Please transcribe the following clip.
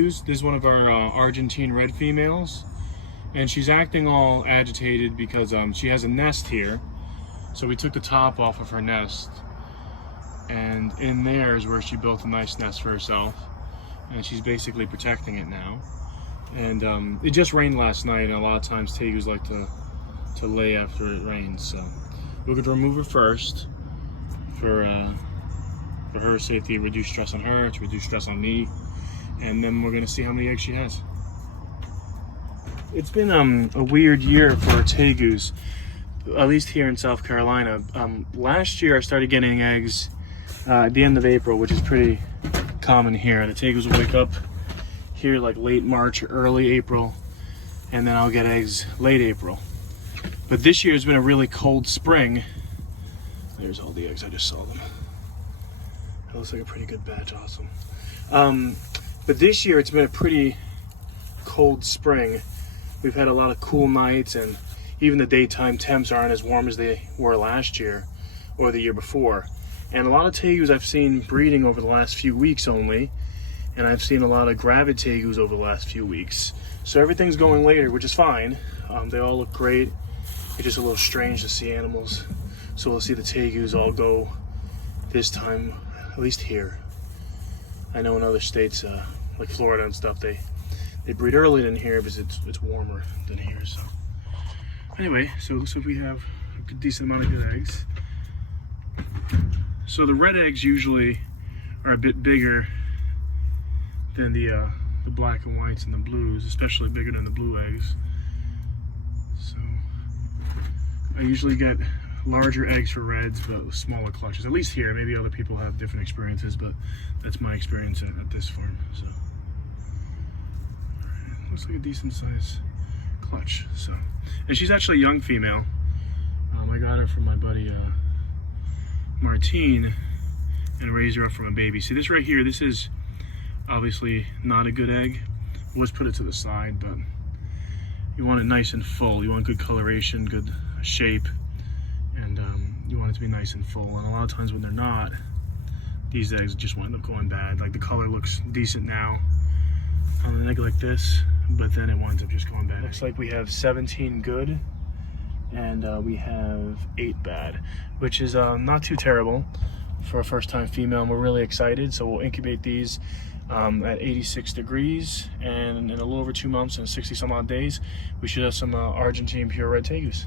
This is one of our Argentine red females, and she's acting all agitated because she has a nest here. So we took the top off of her nest, and in there is where she built a nice nest for herself, and she's basically protecting it now. And it just rained last night, and a lot of times tegus like to lay after it rains. So we're going to remove her first for her safety, reduce stress on her, to reduce stress on me, and then we're going to see how many eggs she has. It's been a weird year for tegus, at least here in South Carolina. Last year I started getting eggs at the end of April, which is pretty common here. The tegus will wake up here like late March or early April, and then I'll get eggs late April. But this year has been a really cold spring. There's all the eggs, I just saw them. That looks like a pretty good batch, awesome. But this year it's been a pretty cold spring. We've had a lot of cool nights, and even the daytime temps aren't as warm as they were last year or the year before. And a lot of tegus I've seen breeding over the last few weeks only, and I've seen a lot of gravid tegus over the last few weeks. So everything's going later, which is fine. They all look great. It's just a little strange to see animals. So we'll see the tegus all go this time, at least here. I know in other states, like Florida and stuff, they breed earlier than here because it's warmer than here. So anyway, so it looks like we have a decent amount of good eggs. So the red eggs usually are a bit bigger than the black and whites and the blues, especially bigger than the blue eggs. So I usually get larger eggs for reds, but smaller clutches. At least here, maybe other people have different experiences, but that's my experience at this farm. So looks like a decent size clutch. So, and she's actually a young female. I got her from my buddy Martine and raised her up from a baby. See this right here, this is obviously not a good egg. Let's put it to the side, but you want it nice and full. You want good coloration, good shape, and you want it to be nice and full. And a lot of times when they're not, these eggs just wind up going bad. Like the color looks decent now on an egg like this, but then it winds up just going bad. Looks like we have 17 good, and we have 8 bad, which is not too terrible for a first-time female, and we're really excited. So we'll incubate these at 86 degrees, and in a little over 2 months and 60 some odd days, we should have some Argentine pure red tegus.